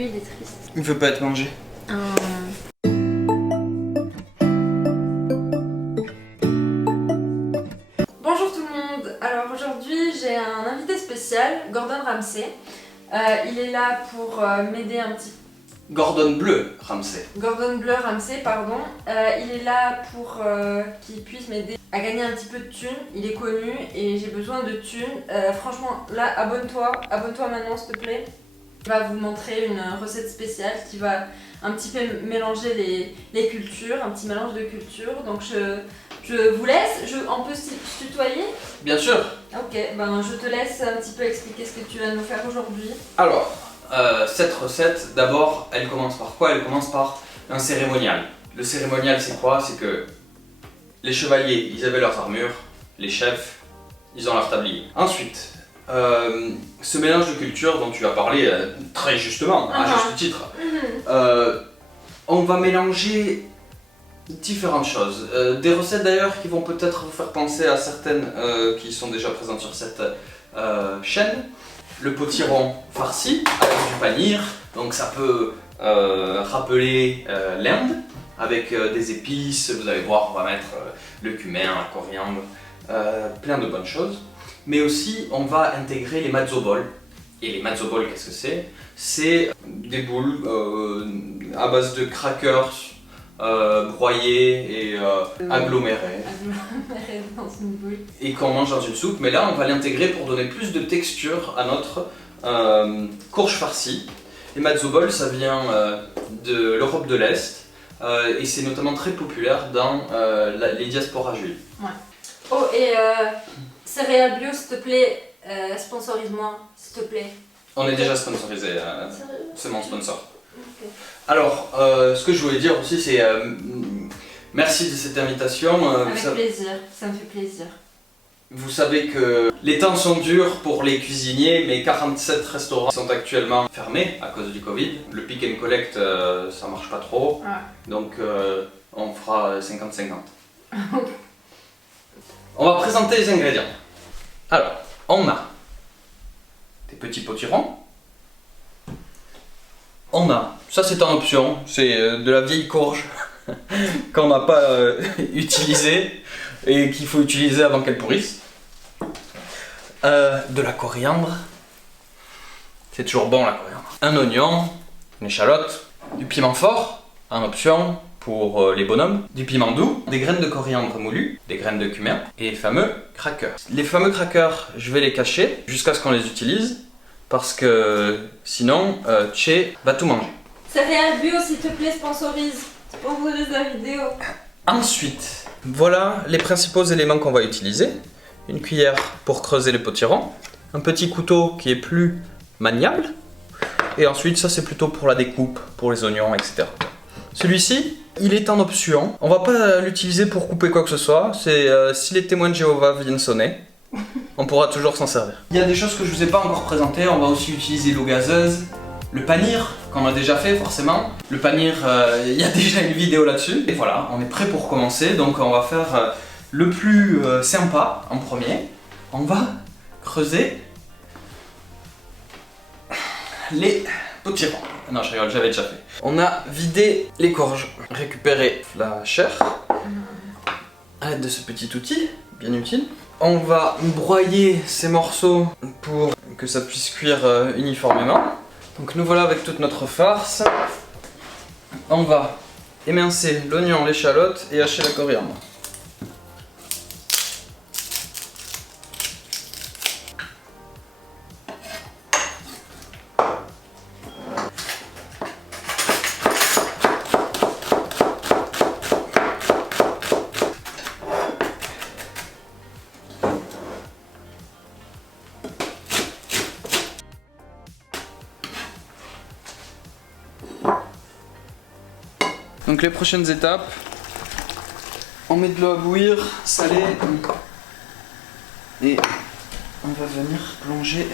Lui, il est triste. Il veut pas être mangé. Bonjour tout le monde. Alors aujourd'hui, j'ai un invité spécial, Gordon Ramsay. Il est là pour m'aider un petit peu. Gordon Bleu Ramsay. Gordon Bleu Ramsay, pardon. Il est là pour qu'il puisse m'aider à gagner un petit peu de thunes. Il est connu et j'ai besoin de thunes. Franchement, là, abonne-toi maintenant s'il te plaît. Il va vous montrer une recette spéciale qui va un petit peu mélanger les cultures, un petit mélange de cultures. Donc je vous laisse, on peut se tutoyer? Bien sûr. Ok, ben je te laisse un petit peu expliquer ce que tu vas nous faire aujourd'hui. Alors, cette recette, d'abord, elle commence par quoi? Elle commence par un cérémonial. Le cérémonial, c'est quoi? C'est que les chevaliers, ils avaient leurs armures, les chefs, ils ont leur tablier. Ensuite, ce mélange de cultures dont tu as parlé très justement, à juste titre, on va mélanger différentes choses. Des recettes d'ailleurs qui vont peut-être vous faire penser à certaines qui sont déjà présentes sur cette chaîne. Le potiron farci avec du panir, donc ça peut rappeler l'Inde avec des épices. Vous allez voir, on va mettre le cumin, la coriandre, plein de bonnes choses. Mais aussi, on va intégrer les matzo balls. Et les matzo balls, qu'est-ce que c'est? C'est des boules à base de crackers broyés et agglomérés. Agglomérés dans une boule. Et qu'on mange dans une soupe. Mais là, on va l'intégrer pour donner plus de texture à notre courge farcie. Les matzo balls, ça vient de l'Europe de l'Est. Et c'est notamment très populaire dans les diasporas juives. Ouais. Oh, et céréales bio, s'il te plaît, sponsorise-moi, s'il te plaît. On est déjà sponsorisé, c'est mon sponsor. Okay. Alors, ce que je voulais dire aussi, c'est merci de cette invitation. Avec plaisir, ça me fait plaisir. Vous savez que les temps sont durs pour les cuisiniers, mais 47 restaurants sont actuellement fermés à cause du Covid. Le pick and collect, ça marche pas trop, donc on fera 50-50. On va présenter les ingrédients. Alors, on a des petits potirons. On a, ça c'est en option, c'est de la vieille courge qu'on n'a pas utilisée et qu'il faut utiliser avant qu'elle pourrisse. De la coriandre, c'est toujours bon la coriandre. Un oignon, une échalote, du piment fort en option pour les bonhommes, du piment doux, des graines de coriandre moulues, des graines de cumin et les fameux crackers. Les fameux crackers, je vais les cacher jusqu'à ce qu'on les utilise parce que sinon, Tché va tout manger. Céréales bio, s'il te plaît, sponsorise la vidéo. Ensuite, voilà les principaux éléments qu'on va utiliser. Une cuillère pour creuser les potirons, un petit couteau qui est plus maniable, et ensuite ça c'est plutôt pour la découpe, pour les oignons, etc. Celui-ci, il est en option. On va pas l'utiliser pour couper quoi que ce soit. C'est si les témoins de Jéhovah viennent sonner, on pourra toujours s'en servir. Il y a des choses que je vous ai pas encore présentées. On va aussi utiliser l'eau gazeuse, le panir qu'on a déjà fait forcément. Le panir, il y a déjà une vidéo là-dessus. Et voilà, on est prêt pour commencer. Donc on va faire le plus sympa en premier. On va creuser les potirons. Non, je rigole, j'avais déjà fait. On a vidé les courges, récupéré la chair à l'aide de ce petit outil, bien utile. On va broyer ces morceaux pour que ça puisse cuire uniformément. Donc nous voilà avec toute notre farce. On va émincer l'oignon, l'échalote et hacher la coriandre. Donc les prochaines étapes, on met de l'eau à bouillir, salée, et on va venir plonger.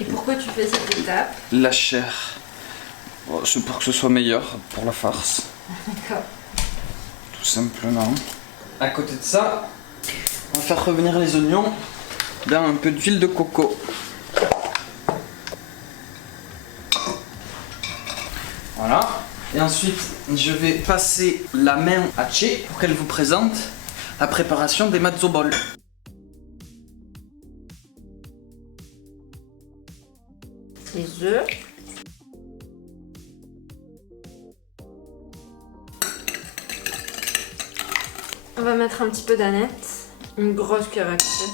Et pourquoi tu fais cette étape? La chair. Bon, c'est pour que ce soit meilleur pour la farce. D'accord. Tout simplement. À côté de ça, on va faire revenir les oignons dans un peu d'huile de coco. Voilà. Et ensuite, je vais passer la main à Tché pour qu'elle vous présente la préparation des matzo ball. Les œufs. On va mettre un petit peu d'aneth, une grosse cuillère à café,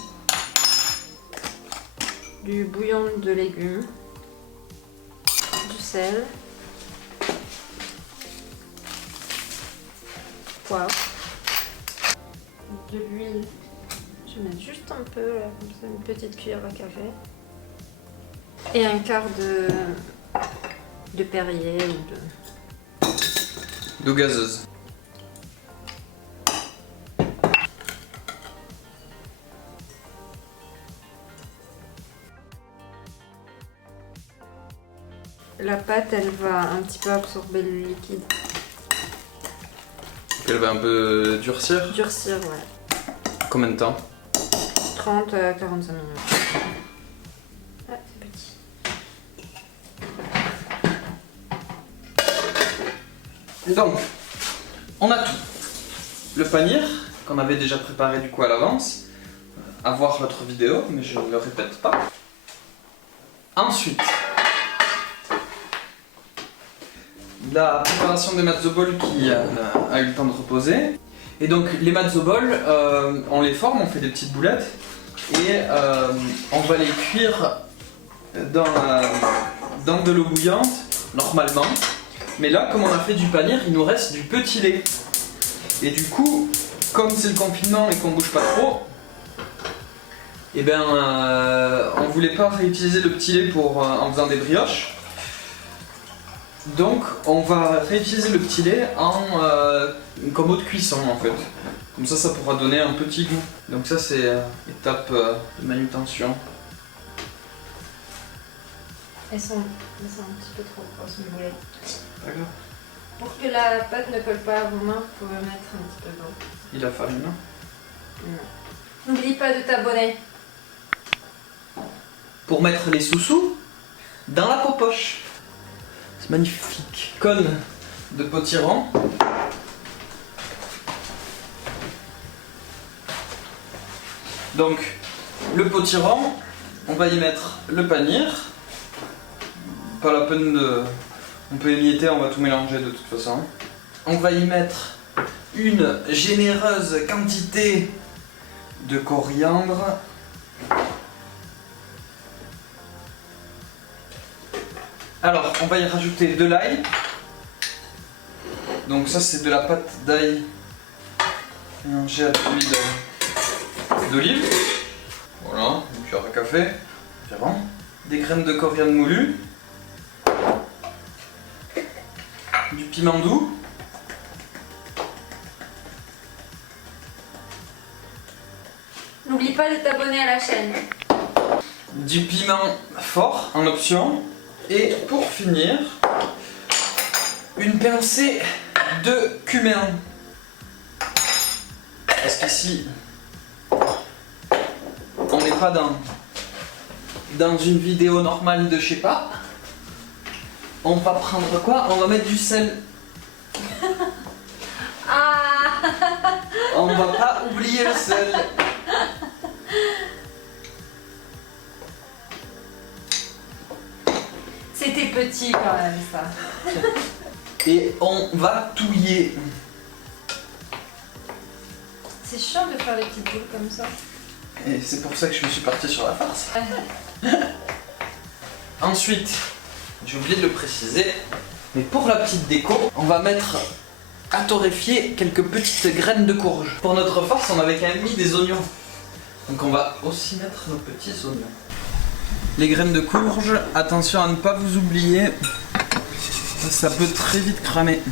du bouillon de légumes, du sel, poivre, de l'huile. Je vais mettre juste un peu, là, comme ça, une petite cuillère à café. Et un quart de Perrier ou D'eau gazeuse. La pâte, elle va un petit peu absorber le liquide. Elle va un peu durcir. Durcir, ouais. Combien de temps? 30 à 45 minutes. Ah, c'est petit. Donc, on a tout. Le panir, qu'on avait déjà préparé du coup à l'avance. À voir votre vidéo, mais je ne le répète pas. Ensuite, la préparation des matzo ball qui a eu le temps de reposer. Et donc les matzo ball, on les forme, on fait des petites boulettes et on va les cuire dans de l'eau bouillante normalement. Mais là, comme on a fait du panir, il nous reste du petit lait. Et du coup, comme c'est le confinement et qu'on bouge pas trop, et ben on voulait pas réutiliser le petit lait en faisant des brioches. Donc on va réutiliser le petit lait comme eau de cuisson en fait. Comme ça pourra donner un petit goût. Donc ça c'est étape de manutention. Elles sont un petit peu trop grosses, mes boulettes. Pas grave. Pour que la pâte ne colle pas à vos mains, vous pouvez mettre un petit peu d'eau. Il a fallu, non? Non. N'oublie pas de t'abonner. Pour mettre les sous-sous dans la poche. C'est magnifique. Cône de potiron. Donc, le potiron, on va y mettre le panir. Pas la peine de... On peut émietter, on va tout mélanger de toute façon. On va y mettre une généreuse quantité de coriandre. Alors, on va y rajouter de l'ail. Donc ça c'est de la pâte d'ail mélangée à de l'huile d'olive. Voilà, une cuillère à café. Différent. Des graines de coriandre moulues. Du piment doux. N'oublie pas de t'abonner à la chaîne. Du piment fort en option. Et pour finir, une pincée de cumin. Parce qu'ici, on n'est pas dans une vidéo normale de je sais pas. On va prendre quoi? On va mettre du sel. Ah. On va pas oublier le sel. C'était petit quand même ça. Et on va touiller. C'est chiant de faire des petites boules comme ça. Et c'est pour ça que je me suis parti sur la farce. Ensuite, j'ai oublié de le préciser, mais pour la petite déco, on va mettre à torréfier quelques petites graines de courge. Pour notre farce, on avait quand même mis des oignons. Donc on va aussi mettre nos petits oignons. Les graines de courge, attention à ne pas vous oublier, ça peut très vite cramer.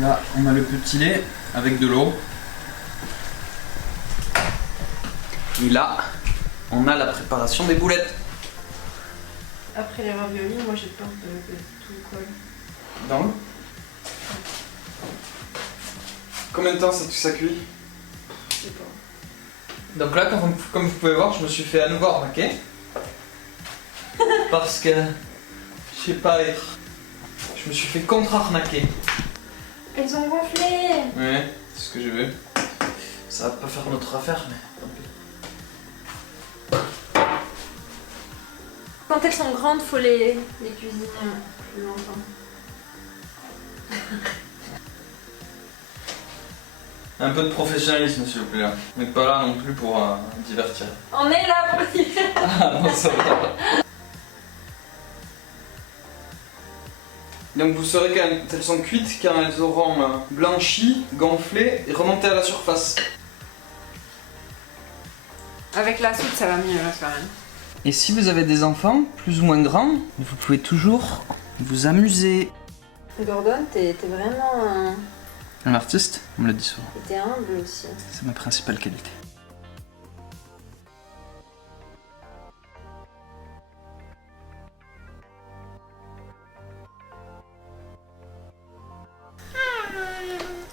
Là, on a le petit lait avec de l'eau. Et là, on a la préparation des boulettes. Après les raviolis, moi j'ai peur que tout colle. Dans l'eau. Combien de temps ça cuit? Je sais pas. Donc là, comme vous pouvez voir, je me suis fait à nouveau arnaquer. Parce que, je sais pas, je Je me suis fait contre-arnaquer. Elles ont gonflé. Ouais, c'est ce que j'ai vu. Ça va pas faire notre affaire, mais tant pis. Quand elles sont grandes, faut les cuisiner plus longtemps. Un peu de professionnalisme, s'il vous plaît. Là. On n'est pas là non plus pour divertir. On est là pour divertir. Ah non, ça va. Donc vous saurez quand elles sont cuites, quand elles auront blanchi, gonflé et remonté à la surface. Avec la soupe, ça va mieux là quand même. Et si vous avez des enfants, plus ou moins grands, vous pouvez toujours vous amuser. Gordon, t'es vraiment Un artiste, on me l'a dit souvent. t'es humble aussi. C'est ma principale qualité.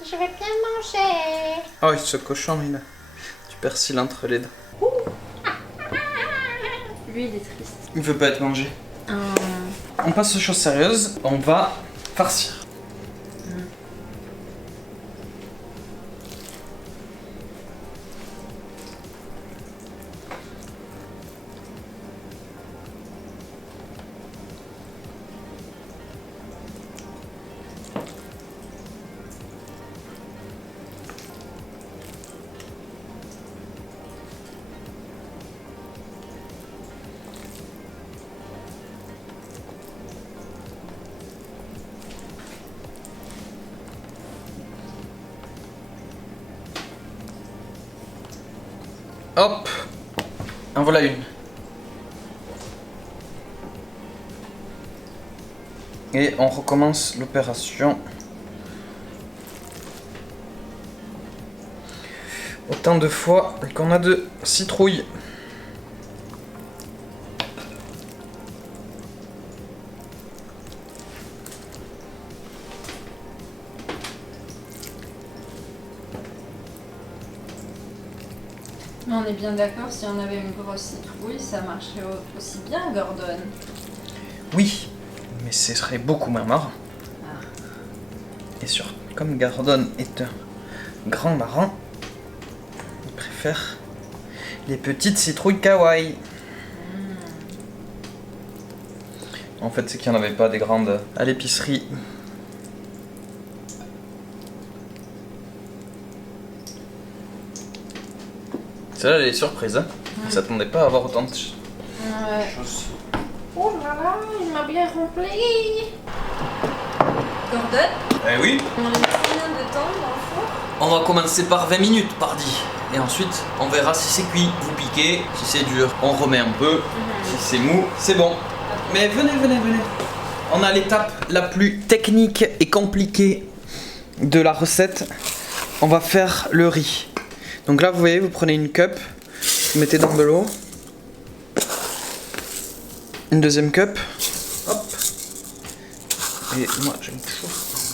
Je vais bien manger. Oh, ce cochon, il a du persil entre les dents. Lui, il est triste. Il veut pas être mangé. On passe aux choses sérieuses, on va farcir. Hop, en voilà une. Et on recommence l'opération. Autant de fois qu'on a de citrouilles. On est bien d'accord, si on avait une grosse citrouille, ça marcherait aussi bien, Gordon. Oui, mais ce serait beaucoup moins marrant. Ah. Et surtout, comme Gordon est un grand marrant, il préfère les petites citrouilles kawaii. En fait, c'est qu'il n'y en avait pas des grandes à l'épicerie. Celle-là, elle est surprise. Hein. On ne s'attendait pas à avoir autant de choses. Oh là là, il m'a bien rempli. Gordon, Eh oui. on a mis combien de temps dans le four? On va commencer par 20 minutes, pardi. Et ensuite, on verra si c'est cuit. Vous piquez, si c'est dur, on remet un peu. Si c'est mou, c'est bon. Mais venez. On a l'étape la plus technique et compliquée de la recette. On va faire le riz. Donc là, vous voyez, vous prenez une cup, vous mettez dans de l'eau. Une deuxième cup. Hop. Et moi, j'aime toujours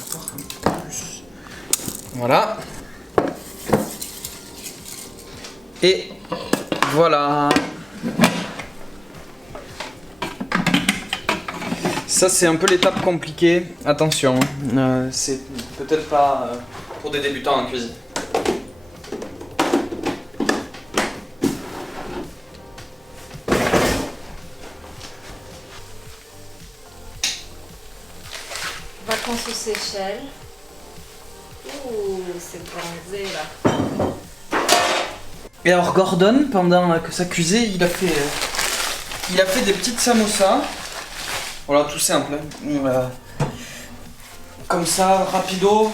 encore un petit peu plus. Voilà. Et voilà. Ça, c'est un peu l'étape compliquée. Attention, c'est peut-être pas pour des débutants en cuisine. Vacances aux Seychelles. Ouh, c'est bronzé là. Et alors Gordon, pendant que ça cuisait, il a fait des petites samosas. Voilà, tout simple. Hein. Comme ça, rapido.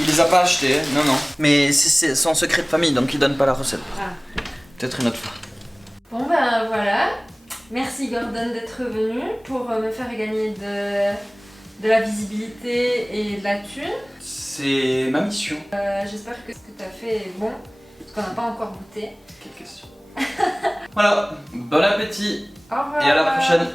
Il les a pas achetés, hein. Non. Mais c'est son secret de famille, donc il donne pas la recette. Ah. Peut-être une autre fois. Bon ben voilà. Merci Gordon d'être venu pour me faire gagner de la visibilité et de la thune. C'est ma mission. J'espère que ce que tu as fait est bon, parce qu'on n'a pas encore goûté. Quelle question. Voilà, bon appétit Au revoir. et à la prochaine.